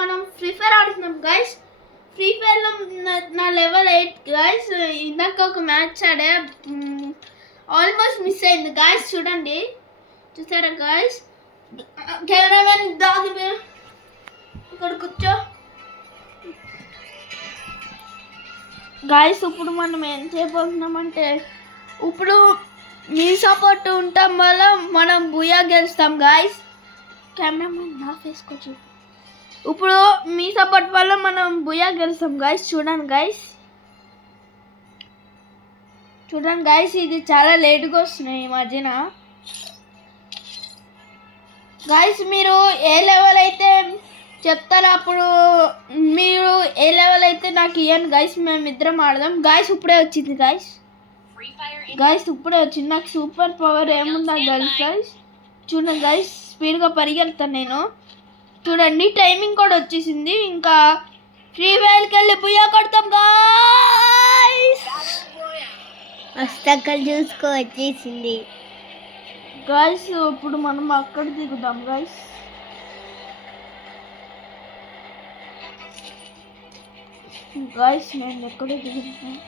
మనం free fire ఆడుతున్నాం guys. Free ఫైర్లో నా లెవెల్ 8 గైస్. ఇందాక ఒక మ్యాచ్ ఆడే ఆల్మోస్ట్ మిస్ అయింది గైస్. చూసారా గైస్? కెమెరామెన్ దాగి ఇక్కడ కూర్చో గైస్. ఇప్పుడు మనం ఏం చేయబోతున్నామంటే ఇప్పుడు మీ సపోర్ట్ ఉండటం వల్ల మనం బుయా గెలుస్తాం గైస్. కెమెరామెన్ నా ఫేస్ కొంచెం. ఇప్పుడు మీ సపోర్ట్ వల్ల మనం బుయా గెలుస్తాం గైస్. చూడండి గైస్ ఇది చాలా లేట్గా వస్తున్నాయి ఈ మధ్యన గైస్. మీరు ఏ లెవెల్ అయితే చెప్తారో అప్పుడు మీరు ఏ లెవెల్ అయితే నాకు ఇవ్వండి గైస్. మేమిద్దరం ఆడదాం గైస్. ఇప్పుడే వచ్చింది గైస్. నాకు సూపర్ పవర్ ఏముందా గైస్. చూడండి గైస్, స్పీడ్గా పరిగెడతాను నేను. చూడండి టైమింగ్ కూడా వచ్చేసింది. ఇంకా ఫ్రీ ఫైర్కి వెళ్ళి బుయ్యా కొడతాం గైస్. అస్తకల్ చూసుకో వచ్చేసింది గైస్. ఇప్పుడు మనం అక్కడ దిగుదాం గైస్. నేను ఎక్కడ దిగుతాను?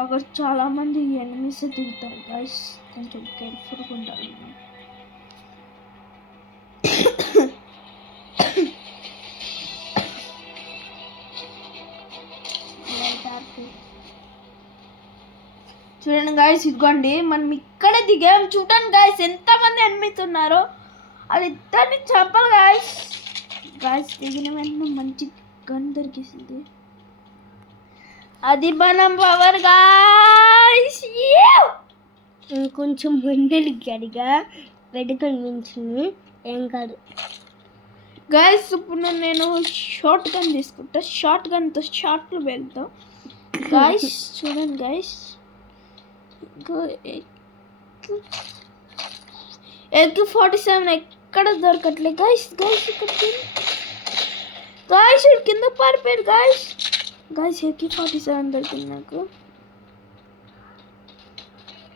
అక్కడ చాలా మంది ఎనిమిస్ దిగుతారు గైస్. కొంచెం కేర్ఫుల్గా ఉండాలి. చూడండి గైస్, ఇదిగోండి మనం ఇక్కడే దిగాం. చూడండి గైస్ ఎంతమంది ఎనిమిస్ ఉన్నారో. వాళ్ళిద్దరిని చంపాలి గైస్. దిగిన వెంటనే మంచి గన్ దొరికేసింది. అది మనం పవర్ గైస్. కొంచెం ముందడి గడిగా పెట్టుకొని ఏం కాదు గైస్. ఇప్పుడు నేను షార్ట్ గన్ తీసుకుంటా. షార్ట్ గన్తో షార్ట్లు వెళ్తాం గైస్. చూడండి గైస్, AK-47 ఎక్కడ దొరకట్లేదు గైస్. ఇక్కడ కింద పారిపోయారు గైస్. AK-47 దొరికింది నాకు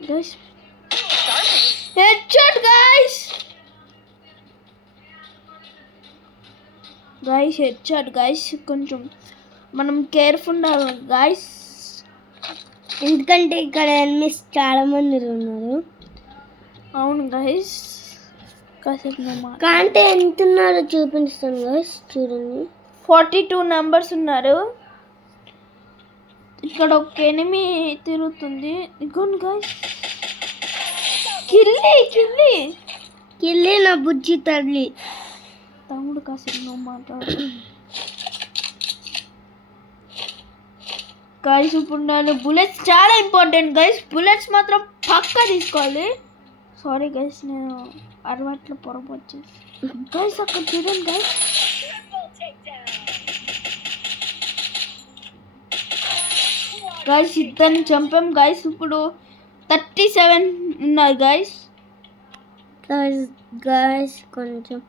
గైస్. Head shot guys. కొంచెం మనం కేర్ఫుల్ ఉండాలి గైస్. ఎందుకంటే ఇక్కడ ఎనిమిస్ చాలా మంది ఉన్నారు. అవును గైస్. కాసేపు కాంటే ఎంత ఉన్నారో చూపిస్తాను గైస్. చూడండి 42 మెంబర్స్ ఉన్నారు. ఇక్కడ ఒక ఎనిమి తిరుగుతుంది. ఇగోండి గైస్. కిల్లి నా బుజ్జి తల్లి. తమ్ముడు కాసేపు నువ్వు మాట్లాడు గైస్. ఇప్పుడు నేను బుల్లెట్స్ చాలా ఇంపార్టెంట్ గైస్. బుల్లెట్స్ మాత్రం పక్కా తీసుకోవాలి. సారీ గైస్, నేను అరవట్లో పొరపాటు గైస్. అక్కడ చూడండి గైస్. ఇద్దరిని చంపాం గైస్. ఇప్పుడు 37 ఉన్నాయి గైస్. కొంచెం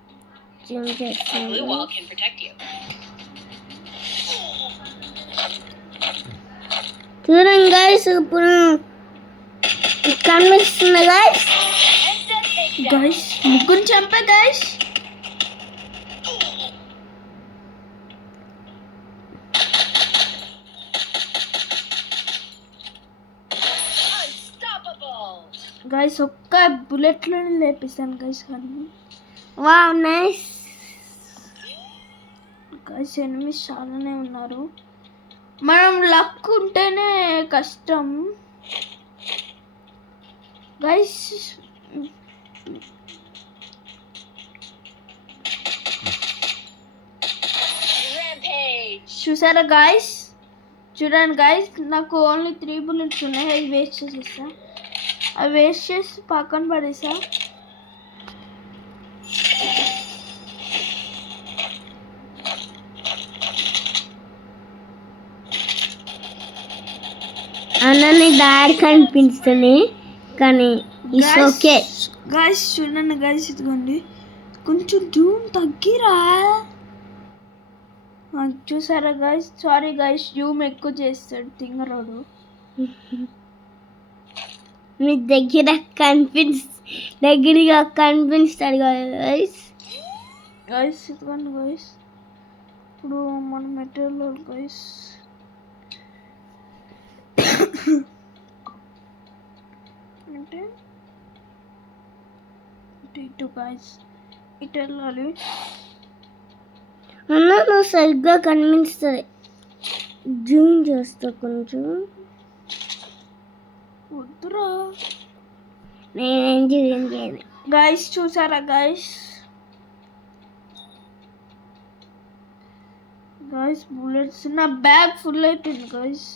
చూడండి గైస్. ఇప్పుడు కనిపిస్తుంది గైస్. ముగ్గురు చంపా గైస్. గైస్ ఒక్క బుల్లెట్లోనే లేపిస్తాను గైస్. కానీ వావ్ నైస్ గైస్. ఎనిమిస్ చాలానే ఉన్నారు. మనం లక్ ఉంటేనే కష్టం గైస్. చూసారా గైస్? చూడండి గైస్, నాకు ఓన్లీ 3 బుల్లెట్స్ ఉన్నాయి. అవి వేస్ట్ చేసేస్తా. అవి వేస్ట్ చేసి పక్కన పడేసా. అన్నీ దారి కనిపిస్తుంది కానీ ఇట్స్ ఓకే గైస్. చూడండి గైస్, ఇదిగోండి కొంచెం జూమ్ తగ్గిరా. చూసారా గైస్? సారీ గైస్, జూమ్ ఎక్కువ చేస్తాడు తింగరాడు. మీ దగ్గరగా కనిపిస్తాడు గైస్. గైస్ ఇదిగోండి గైస్, ఇప్పుడు మన మెటీరియల్ గైస్ అంటే ఇటు గైస్ ఇటు వెళ్ళాలి. అన్న నువ్వు సరిగ్గా కనిపిస్తుంది, జూమ్ చేస్తా కొంచెం. వద్దురా నేనేం జూమ్ చేయను. గైస్ చూసారా గైస్, గైస్ బుల్లెట్స్, నా బ్యాగ్ ఫుల్ అయిపోయింది గైస్,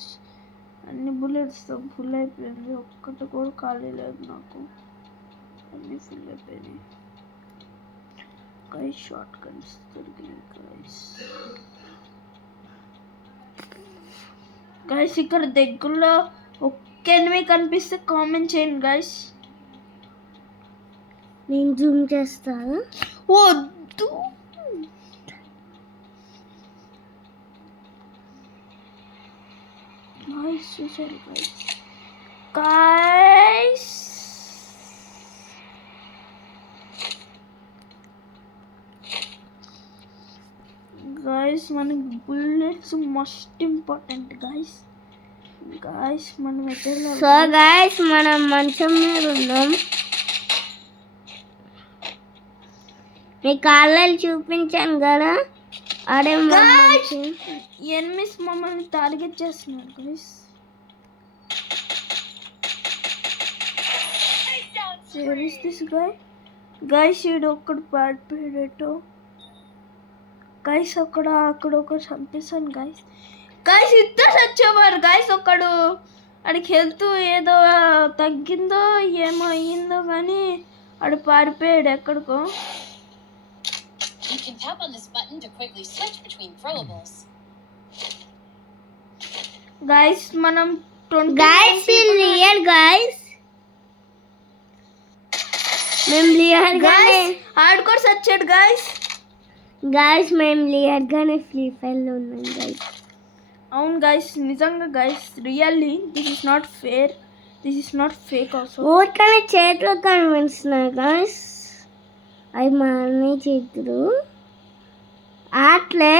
అన్ని బుల్లెట్స్తో ఫుల్ అయిపోయింది, ఒక్కటి కూడా ఖాళీ లేదు నాకు, అన్నీ ఫుల్ అయిపోయినాయి గైస్. షార్ట్ గన్స్ దొరికినాయి గైస్. గైస్ ఇక్కడ దగ్గరలో ఒక్క ఎనిమిది కనిపిస్తే కామెంట్ చేయండి గైస్. నేను జూమ్ చేస్తాను. వద్దు గైస్, చూసారు గైస్, గైస్ గైస్ మనకి bullets must important guys. Guys మనం ఎక్కడ సో గైస్ మనం మంచం మీద ఉన్నాం. మీ కాళ్ళు చూపించాను కదా, అడే ఎనిమిస్ మమ్మల్ని టార్గెట్ చేస్తున్నారు guys. Where is this guy? Guys ఈడు ఒక్కడు పాడిపోయాడేటో గైస్, అక్కడ ఒకటి చంపేశాను గైస్. గైస్ ఇద్దరు చచ్చేవారు గైస్, ఒకడు ఆడికి హెల్త్ ఏదో తగ్గిందో ఏమో అయ్యిందో కానీ ఆడు పారిపోయాడు ఎక్కడికో. You can tap on this button to quickly switch between throwables. Guys మనం గైస్ లియర్ గైస్, మేము లియర్ గానే ఆడుకోరు సచ్చాడు గైస్. గైస్ మేము లియర్ గానే ఫ్రీ ఫైర్ లో ఉన్నాం గైస్. అవును గైస్, నిజంగా guys, really this is not fair, this is not fake also. ఊరికనే చేతులు కనిపిస్తున్నాయి గైస్, అవి మా అన్నయ్య చేతులు. అట్లే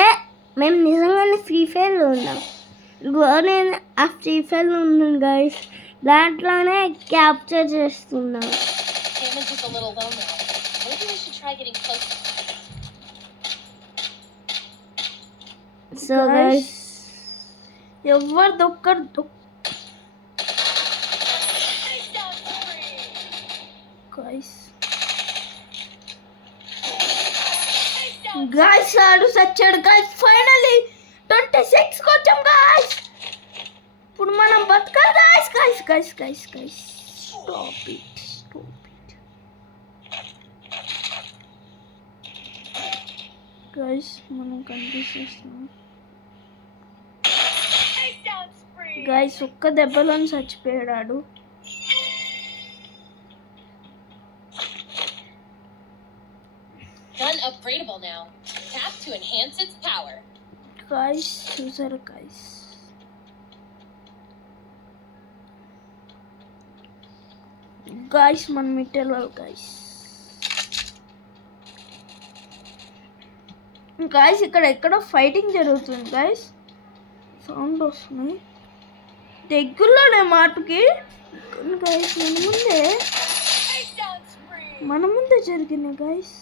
మేము నిజంగానే ఫ్రీ ఫైర్లో ఉన్నాం. నేను ఆ ఫ్రీ ఫైర్లో ఉన్నాను గైస్, దాంట్లోనే క్యాప్చర్ చేస్తున్నాం. Damage is a little low now. Maybe we should try getting closer. So guys ఎవరు దొక్కరు గైస్. గైస్ ఆడు సచ్చాడు గైస్. ఫైనల్లీ 26 కి వచ్చాం గైస్. ఇప్పుడు మనం బతకాలి guys. Guys guys guys guys stop it, stop it guys. మనం కనిపిస్తున్నాం గైస్. ఒక్క దెబ్బలో చచ్చిపోయాడు. Gun upgradable now. Tap to enhance its power. Guys చూసారు గైస్, గైస్ మనం ఇట్టెళ్ళాలి గైస్. గైస్ ఇక్కడ ఎక్కడో ఫైటింగ్ జరుగుతుంది గైస్, సౌండ్ వస్తుంది దగ్గరలోనే మాటకి గైస్. మన ముందే జరిగినాయి గైస్.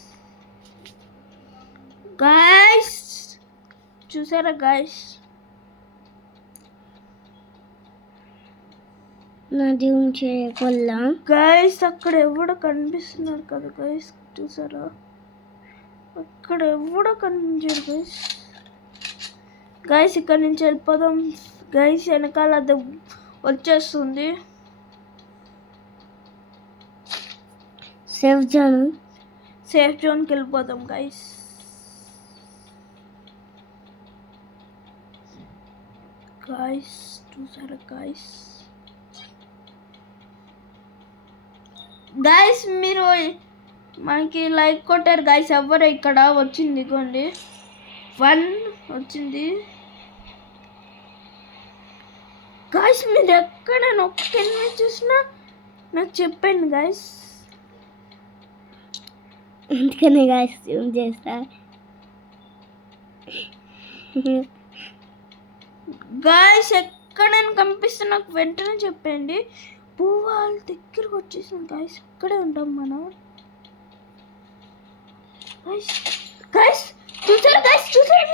గైస్ చూసారా గైస్, నా జూమ్ చేయకుండా గైస్ అక్కడ ఎవడో కనిపిస్తున్నారు కదా గైస్, చూసారా అక్కడ ఎవడో కనిపించారు గైస్. గైస్ ఇక్కడ నుంచి వెళ్ళిపోదాం గైస్, వెనకాల అది వచ్చేస్తుంది. సేఫ్ జోన్కి వెళ్ళిపోదాం గైస్. గైస్ చూసారా గైస్, గైస్ మీరు మనకి లైక్ కొట్టారు గైస్, ఎవరు ఇక్కడ వచ్చింది ఇగోండి 1 వచ్చింది గైస్. మీరు ఎక్కడ ఒక్క ఎనిమిది చూసినా నాకు చెప్పండి గైస్. అందుకనే గాయస్ జూమ్ చేస్తా. గాయస్ ఎక్కడైనా కనిపిస్తే నాకు వెంటనే చెప్పండి. వాళ్ళ దగ్గరకు వచ్చేసాం గాయస్. ఇక్కడే ఉంటాం మనం. గాయస్ గాయస్ చూసారు గాయస్, చూసారు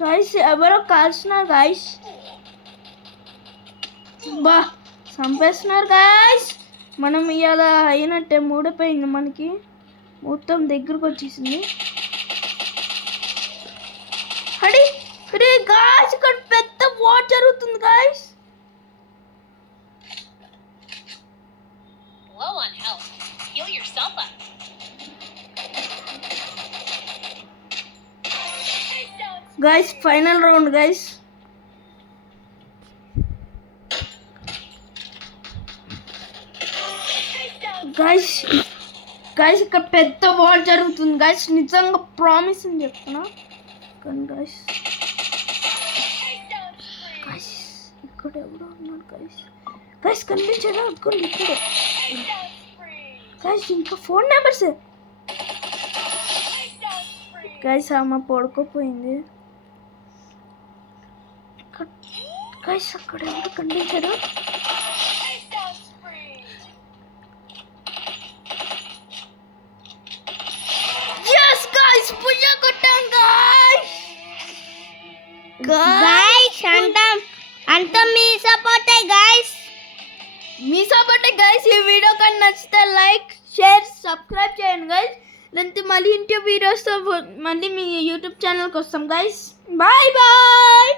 గాయస్. ఎవరో కాల్చున్నారు గాయస్. బా చంపేస్తున్నారు గాయస్. మనం ఇవాళ అయినట్టే మూడిపోయింది మనకి. మొత్తం దగ్గరకు వచ్చేసింది. అడి అరే గాయస్, ఇక్కడ పెద్ద వార్ జరుగుతుంది guys. Low on health. Heal yourself up. Guys final round guys. Guys guys ఇక్కడ పెద్ద వార్ జరుగుతుంది గాయస్. నిజంగా ప్రామిస్ అని చెప్తున్నా. కానీ గాయస్ గాయస్ ఇక్కడ ఎవడో ఉన్నాడు గాయస్. గాయస్ కనిపించాడా? అనుకోండి ఇక్కడే గాయస్. ఇంకా ఫోన్ నెంబర్స్ గాయస్. అమ్మ పడుకోపోయింది గాయస్. అక్కడ ఎవరు కనిపించాడు? yes guys పుయ్య కొట్టాం గాయస్. గాయస్ అంత మీ సపోర్టే గాయస్. మీ సపోర్టే గాయస్. ఈ వీడియో కానీ నచ్చితే లైక్, షేర్, సబ్స్క్రైబ్ చేయండి గాయస్. లేదంటే మళ్ళీ ఇంటి వీడియోస్తో మళ్ళీ మీ యూట్యూబ్ ఛానల్కి వస్తాం గాయస్. Bye bye.